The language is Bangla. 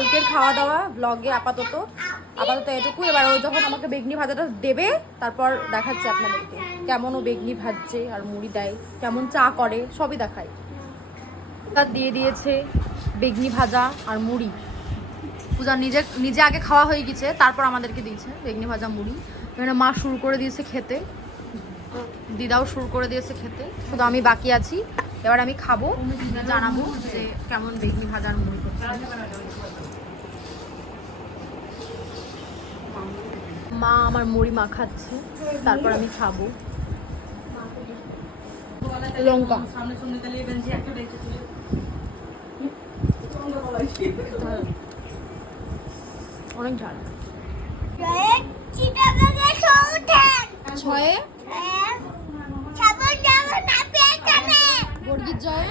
কালকের খাওয়া দাওয়া ব্লগে আপাতত এটুকু। এবার ও যখন আমাকে বেগনি ভাজাটা দেবে তারপর দেখাচ্ছি আপনাদেরকে কেমন ও বেগনি ভাজছে আর মুড়ি দেয়, কেমন চা করে, সবই দেখায়। তার দিয়ে দিয়েছে বেগনি ভাজা আর মুড়ি। পূজা নিজে আগে খাওয়া হয়ে গেছে, তারপর আমাদেরকে দিয়েছে বেগনি ভাজা মুড়ি। এখানে মা শুরু করে দিয়েছে খেতে, দিদাও শুরু করে দিয়েছে খেতে, শুধু আমি বাকি আছি। এবার আমি খাবো, জানাবো যে কেমন বেগনি ভাজার মুড়ি করছে। মা আমার মুড়ি মাখাচ্ছে, তারপর আমি খাবো। লঙ্কা অনেক ঝাল। ছয়ে বর্গির জয়ে